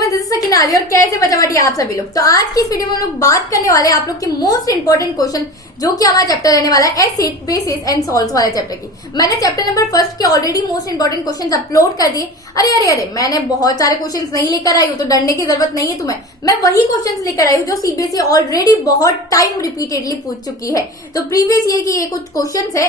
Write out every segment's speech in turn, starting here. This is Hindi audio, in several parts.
Everyone, this is Sakina Ali और कैसे बचावाटी आप सभी लोग। तो आज की इस वीडियो में हम लोग बात करने वाले हैं आप लोग की मोस्ट इंपोर्टेंट क्वेश्चन, जो कि हमारा चैप्टर रहने वाला है एसिड बेसिस एंड सॉल्ट्स वाले चैप्टर की। मैंने चैप्टर नंबर फर्स्ट के already most important questions upload कर दिए। अरे मैंने बहुत सारे क्वेश्चंस नहीं लेकर आई हूँ, तो डरने की जरूरत नहीं है तुम्हें। मैं वही क्वेश्चंस लेकर आई हूँ जो सीबीएसई ऑलरेडी बहुत टाइम रिपीटेडली पूछ चुकी है। तो प्रीवियस ईयर की ये कुछ क्वेश्चन है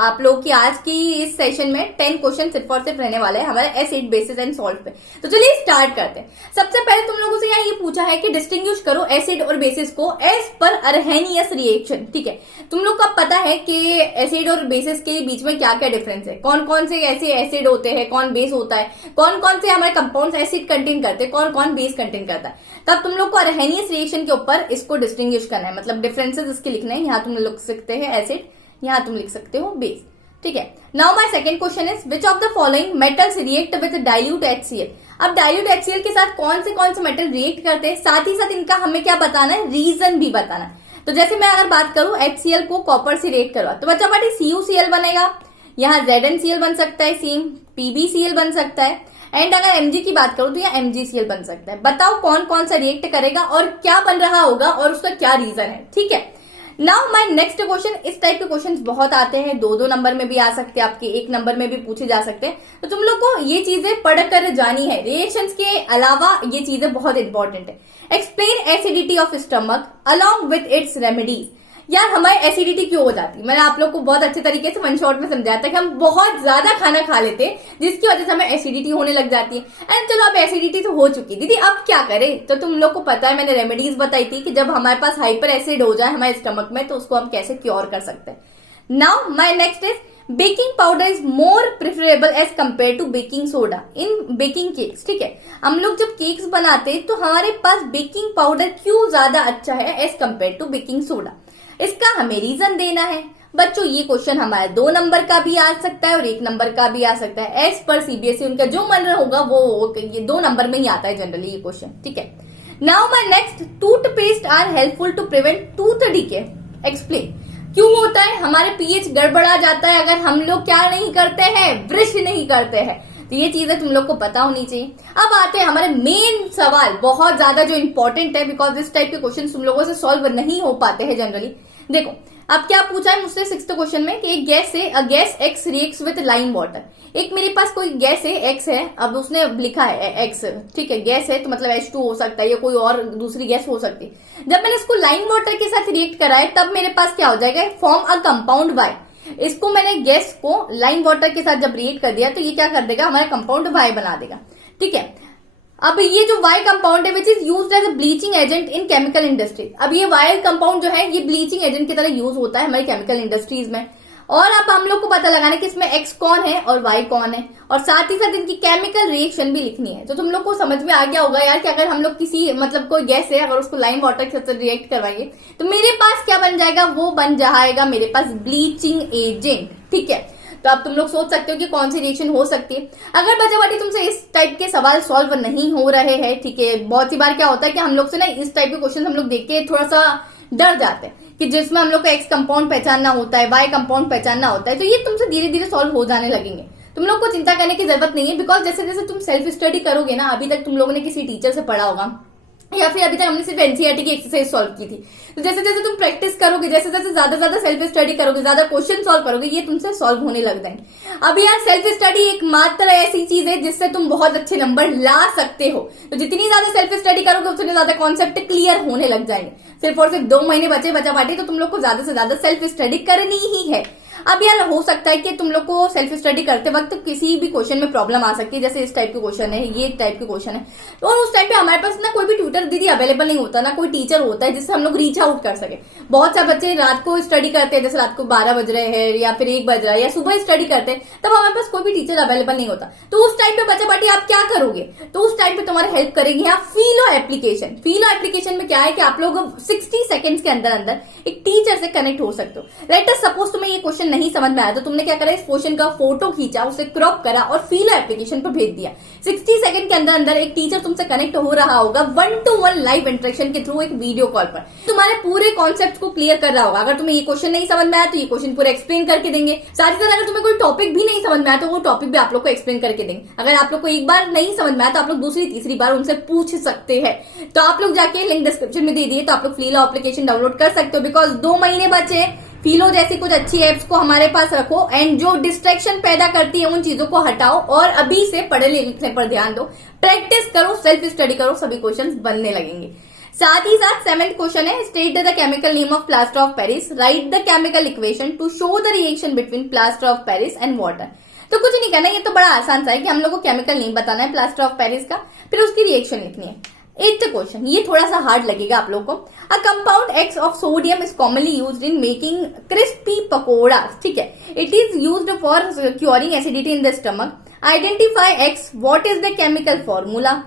आप लोग की। आज की इस सेशन में 10 क्वेश्चन सिर्फ और सिर्फ रहने वाले हैं हमारे एसिड बेसिस एंड सॉल्ट पे। तो चलिए स्टार्ट करते हैं। सबसे पहले तुम लोगों से यहाँ ये पूछा है कि डिस्टिंग्विश करो एसिड और बेसिस को एज पर अर्हेनियस रिएक्शन। ठीक है, तुम लोग को पता है कि एसिड और बेसिस के बीच में क्या क्या डिफरेंस है, कौन कौन से ऐसे एसिड होते हैं, कौन बेस होता है, कौन कौन से हमारे कंपाउंड्स एसिड कंटेन करते हैं, कौन कौन बेस कंटेन करता है। तब तुम लोग को अर्हेनियस रिएक्शन के ऊपर इसको डिस्टिंग्विश करना है, मतलब डिफरेंसेस इसके लिखने हैं। यहाँ तुम लिख सकते हैं एसिड, यहाँ तुम लिख सकते हो बेस। ठीक है, now my second question is which of the following metals react with dilute HCl। अब डाइल्यूट HCl के साथ कौन से मेटल रिएक्ट करते हैं, साथ ही साथ इनका हमें क्या बताना है, रीजन भी बताना है। तो जैसे मैं अगर बात करूं HCl को कॉपर से रिएक्ट करवा, तो बच्चा पार्टी CuCl बनेगा, यहाँ ZnCl बन सकता है, सेम PbCl बन सकता है, एंड अगर Mg की बात करूं तो यहाँ MgCl बन सकता है। बताओ कौन कौन सा रिएक्ट करेगा और क्या बन रहा होगा और उसका क्या रीजन है। ठीक है, नाउ माय नेक्स्ट क्वेश्चन। इस टाइप के क्वेश्चंस बहुत आते हैं, 2-2 नंबर में भी आ सकते हैं, आपके 1 नंबर में भी पूछे जा सकते हैं। तो तुम लोग को ये चीजें पढ़कर जानी है। रिएक्शंस के अलावा ये चीजें बहुत इंपॉर्टेंट है। Explain acidity of stomach along with its remedies. यार हमारी एसिडिटी क्यों हो जाती है, मैंने आप लोग को बहुत अच्छे तरीके से वन शॉट में समझाया था कि हम बहुत ज्यादा खाना खा लेते हैं जिसकी वजह से हमें एसिडिटी होने लग जाती है। एंड चलो अब एसिडिटी तो हो चुकी, दीदी अब क्या करें। तो तुम लोग को पता है, मैंने रेमेडीज बताई थी कि जब हमारे पास हाइपर एसिड हो जाए हमारे स्टमक में, तो उसको हम कैसे क्योर कर सकते हैं। Now my next is baking powder is more preferable as compare to baking soda in baking cakes. ठीक है, हम लोग जब केक्स बनाते हैं तो हमारे पास बेकिंग पाउडर क्यों ज्यादा अच्छा है as compare to baking soda, इसका हमें रीजन देना है। बच्चों ये क्वेश्चन हमारे 2 नंबर का भी आ सकता है और 1 नंबर का भी आ सकता है। एज पर सीबीएसई उनका जो मन रहा होगा वो ये 2 नंबर में ही आता है जनरली ये क्वेश्चन। ठीक है, now my next, toothpaste are helpful to prevent tooth decay. Explain क्यों होता है, हमारे पीएच गड़बड़ा जाता है अगर हम लोग क्या नहीं करते हैं, ब्रश नहीं करते हैं। तो ये चीजें तुम लोग को पता होनी चाहिए। अब आते हैं हमारे मेन सवाल, बहुत ज्यादा जो इंपॉर्टेंट है, बिकॉज इस टाइप के क्वेश्चन तुम लोगों से सॉल्व नहीं हो पाते हैं जनरली। देखो अब क्या पूछा है मुझसे 6th क्वेश्चन में कि एक गैस है, a gas X reacts with lime water. एक मेरे पास कोई गैस है X है, अब उसने लिखा है X। ठीक है, गैस है तो मतलब H2 हो सकता है या कोई और दूसरी गैस हो सकती है। जब मैंने इसको लाइम वाटर के साथ रिएक्ट कराया तब मेरे पास क्या हो जाएगा, फॉर्म अ कंपाउंड Y। इसको मैंने गैस को लाइम वाटर के साथ जब रिएक्ट कर दिया तो ये क्या कर देगा, हमारा कंपाउंड Y बना देगा। ठीक है, अब ये जो Y कंपाउंड है which is used as a bleaching agent in chemical industry. अब ये Y कंपाउंड जो है ये ब्लीचिंग एजेंट की तरह यूज होता है हमारी केमिकल इंडस्ट्रीज में। और अब हम लोग को पता लगाना कि इसमें X कौन है और Y कौन है, और साथ ही साथ इनकी केमिकल रिएक्शन भी लिखनी है। तो तुम लोग को समझ में आ गया होगा यार कि अगर हम लोग किसी मतलब कोई गैस है अगर उसको लाइम वाटर के साथ रिएक्ट करवाएंगे तो मेरे पास क्या बन जाएगा, वो बन जाएगा मेरे पास ब्लीचिंग एजेंट। ठीक है, तो अब तुम लोग सोच सकते हो कि कौन सी रिएक्शन हो सकती है। अगर बच्चा तुमसे इस टाइप के सवाल सॉल्व नहीं हो रहे हैं, ठीक है, बहुत सी बार क्या होता है कि हम लोग से ना इस टाइप के क्वेश्चन हम लोग देख के थोड़ा सा डर जाते हैं कि जिसमें हम लोग को X कंपाउंड पहचानना होता है, Y कंपाउंड पहचानना होता है, तो ये तुमसे धीरे धीरे सॉल्व हो जाने लगेंगे। तुम लोग को चिंता करने की जरूरत नहीं है, बिकॉज जैसे जैसे तुम सेल्फ स्टडी करोगे ना, अभी तक तुम लोगों ने किसी टीचर से पढ़ा होगा या फिर अभी तक हमने सिर्फ एनसीईआरटी की एक्सरसाइज सॉल्व की थी, तो जैसे जैसे तुम प्रैक्टिस करोगे, जैसे जैसे ज्यादा सेल्फ स्टडी करोगे, ज्यादा क्वेश्चन सॉल्व करोगे, ये तुमसे सॉल्व होने लग जाएंगे। अब यार सेल्फ स्टडी एकमात्र ऐसी चीज है जिससे तुम बहुत अच्छे नंबर ला सकते हो। तो जितनी ज्यादा सेल्फ स्टडी करोगे उतने ज्यादा कॉन्सेप्ट क्लियर होने लग जाएंगे। सिर्फ और सिर्फ 2 महीने बचे बचा पार्टी, तो तुम लोग को ज्यादा से ज्यादा सेल्फ स्टडी करनी ही है। अब यार हो सकता है कि तुम लोग को सेल्फ स्टडी करते वक्त किसी भी क्वेश्चन में प्रॉब्लम आ सकती है, जैसे इस टाइप के क्वेश्चन है, ये टाइप के क्वेश्चन है, और उस टाइप पे हमारे पास ना कोई भी ट्यूटर दीदी अवेलेबल नहीं होता, ना कोई टीचर होता है जिससे हम लोग रीच आउट कर सके। बहुत सारे बच्चे रात को स्टडी करते हैं, जैसे रात को 12 बज रहे हैं या फिर 1 बज रहा है, या सुबह स्टडी करते हैं, तब हमारे पास कोई भी टीचर अवेलेबल नहीं होता। तो उस टाइम पे बच्चा पार्टी आप क्या करोगे, तो उस टाइम पे तुम्हारी हेल्प करेंगे यहाँ फीलो एप्लीकेशन। फीलो एप्लीकेशन में क्या है कि आप लोग 60 सेकेंड्स के अंदर अंदर एक टीचर से कनेक्ट हो सकते हो। लेट अस सपोज तुम्हें ये क्वेश्चन क्वेश्चन नहीं समझ में आया तो तुमने क्या करा, इस क्वेश्चन का फोटो खींचा, उसे क्रॉप करा और फीलो एप्लीकेशन पर भेज दिया। 60 सेकंड के अंदर अंदर एक टीचर तुमसे कनेक्ट हो रहा होगा 1-to-1 लाइव इंटरेक्शन के थ्रू एक वीडियो कॉल पर, तुम्हारे पूरे कॉन्सेप्ट को क्लियर कर रहा होगा। अगर तुम्हें ये क्वेश्चन नहीं समझ में आया तो ये क्वेश्चन पूरा एक्सप्लेन करके देंगे। साथ ही साथ अगर तुम्हें कोई टॉपिक भी नहीं समझ में आया तो वो टॉपिक भी आप लोग को एक्सप्लेन करके देंगे। अगर आप लोग को एक बार नहीं समझ में आया तो आप लोग दूसरी तीसरी बार उनसे पूछ सकते हैं। तो आप लोग जाके लिंक डिस्क्रिप्शन में दे दिए, तो आप लोग फीलो एप्लीकेशन डाउनलोड कर सकते हो। बिकॉज 2 महीने बचे, फीलो जैसी कुछ अच्छी एप्स को हमारे पास रखो एंड जो डिस्ट्रैक्शन पैदा करती है उन चीजों को हटाओ और अभी से पढ़ने लिखने पर ध्यान दो, प्रैक्टिस करो, सेल्फ स्टडी करो, सभी क्वेश्चंस बनने लगेंगे। साथ ही साथ 7th क्वेश्चन है, state the chemical name of plaster of Paris, right the chemical equation two show the reaction between plaster of Paris and water. तो कुछ नहीं करना, ये तो बड़ा आसान सा है कि हम लोग को केमिकल नेम बताना है प्लास्टर ऑफ पेरिस का, फिर उसकी रिएक्शन लिखनी है। 8th क्वेश्चन, ये थोड़ा सा हार्ड लगेगा आप लोगों को। A compound X of sodium is commonly used in making crispy pakora, ठीक है। It is used for curing acidity in the stomach. Identify X, what is the chemical formula,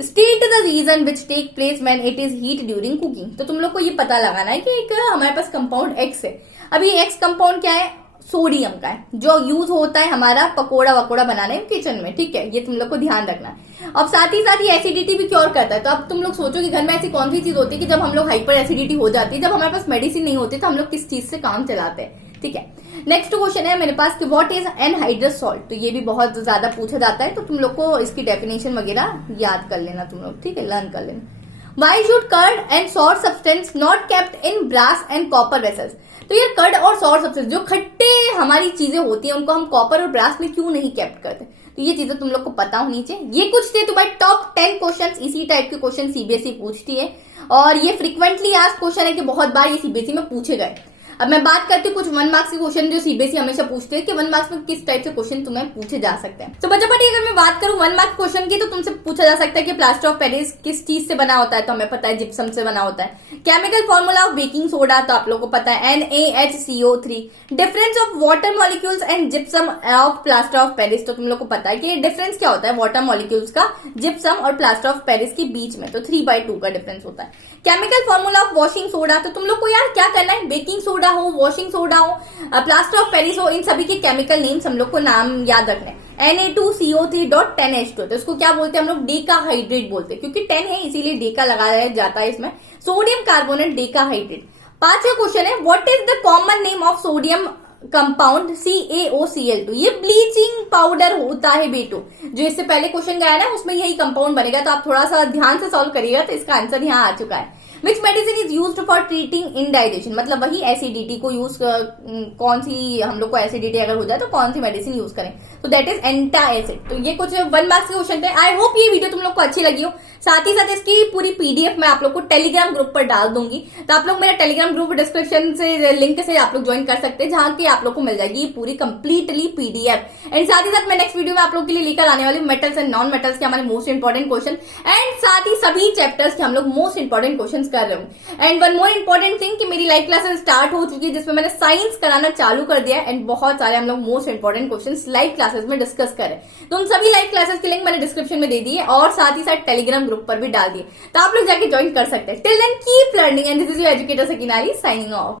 state the reason which take place when it is heat during cooking. तो तुम लोग को ये पता लगाना है कि एक हमारे पास कंपाउंड X है। अभी X कंपाउंड क्या है, सोडियम का है, जो यूज होता है हमारा पकोड़ा वकोड़ा बनाने में किचन में, ठीक है। ये तुम लोग को ध्यान रखना है। अब साथ ही साथ ये एसिडिटी भी क्योर करता है। तो अब तुम लोग सोचो कि घर में ऐसी कौन सी चीज होती है कि जब हम लोग हाइपर एसिडिटी हो जाती है, जब हमारे पास मेडिसिन नहीं होती तो हम लोग किस चीज से काम चलाते हैं, ठीक है। नेक्स्ट क्वेश्चन है मेरे पास कि व्हाट इज एनहाइड्रस सॉल्ट। तो ये भी बहुत ज्यादा पूछा जाता है, तो तुम लोग को इसकी डेफिनेशन वगैरह याद कर लेना तुम लोग, ठीक है, लर्न कर लेना। Why should curd and sour substance not kept in brass and copper vessels? तो ये कर्ड और सॉर सब्सटेंस जो खट्टे हमारी चीजें होती हैं उनको हम कॉपर और ब्रास में क्यों नहीं केप्ट करते, तो ये चीजें तुम लोग को पता होनी चाहिए। ये कुछ थे तुम्हारे टॉप 10 क्वेश्चंस, इसी टाइप के क्वेश्चन सीबीएसई पूछती है और ये फ्रीक्वेंटली आस्क्ड क्वेश्चन है कि बहुत बार ये सीबीएसई में पूछे गए। अब मैं बात करती हूँ कुछ 1 मार्क्स के क्वेश्चन जो सीबीएसई हमेशा पूछते हैं कि 1 मार्क्स में किस टाइप से क्वेश्चन तुम्हें पूछे जा सकते हैं। तो बच्चों अगर मैं बात करूँ 1 मार्क्स क्वेश्चन की, तो तुमसे पूछा जा सकता है कि प्लास्टर ऑफ पेरिस किस चीज से बना होता है, तो हमें पता है जिप्सम से बना होता है। Chemical formula of baking soda, तो आप लोगों को पता है NaHCO3। Difference of water molecules and gypsum of plaster of Paris, तो तुम लोग को पता है कि डिफरेंस क्या होता है वाटर मॉलिक्यूल्स का जिप्सम और प्लास्टर ऑफ पेरिस के बीच में, तो 3/2 का डिफरेंस होता है। Chemical formula of washing soda, तो तुम लोग को यार क्या करना है, बेकिंग सोडा हो, वॉशिंग सोडा हो, प्लास्टर ऑफ पेरिस हो, इन सभी के केमिकल नेम्स हम लोग को नाम याद रखने हैं। Na2CO3.10H2, तो इसको क्या बोलते हैं हम लोग, डेकाहाइड्रेट बोलते हैं, क्योंकि 10 है इसीलिए डेका लगाया जाता है इसमें। Sodium carbonate decahydrate. 5वां क्वेश्चन है, what is the common name of sodium compound CaOCl2। ये ब्लीचिंग पाउडर होता है बेटो, जो इससे पहले क्वेश्चन गया ना उसमें यही कंपाउंड बनेगा, तो आप थोड़ा सा ध्यान से सॉल्व करिएगा तो इसका आंसर यहाँ आ चुका है। Which medicine is used for treating indigestion, मतलब वही एसिडिटी को यूज, कौन सी हम लोग को एसिडिटी अगर हो जाए तो कौन सी मेडिसिन यूज करें, तो दैट इज एंटासिड। तो ये कुछ 1 मार्क्स के क्वेश्चन थे। आई होप ये वीडियो तुम लोग को अच्छी लगी हो। साथ ही साथ इसकी पूरी पीडीएफ मैं आप लोग को टेलीग्राम ग्रुप पर डाल दूंगी, तो आप लोग मेरा टेलीग्राम ग्रुप डिस्क्रिप्शन से लिंक से आप लोग ज्वाइन कर सकते हैं, जहां की आप लोग को मिल जाएगी ये पूरी कंप्लीटली पीडीएफ। एंड साथ ही साथ मैं नेक्स्ट वीडियो में आप लोग के लिए लेकर आने वाली मेटल्स एंड नॉन मेटल्स के हमारे मोस्ट इंपॉर्टेंट क्वेश्चन एंड साथ ही सभी चैप्टर्स के हम लोग मोस्ट इंपॉर्टेंट क्वेश्चन कर रहे हूँ। And one more important thing कि मेरी लाइव क्लासेस स्टार्ट हो चुकी है, जिसमें मैंने साइंस कराना चालू कर दिया एंड बहुत सारे हम लोग most important questions live classes में डिस्कस करें। तो उन सभी लाइव क्लासेस के लिंक मैंने डिस्क्रिप्शन में दे दिए और साथ ही साथ टेलीग्राम ग्रुप पर भी डाल दिए, तो आप लोग जाके ज्वाइन कर सकते हैं। Till then keep learning and this is your educator Sakina Ali signing of.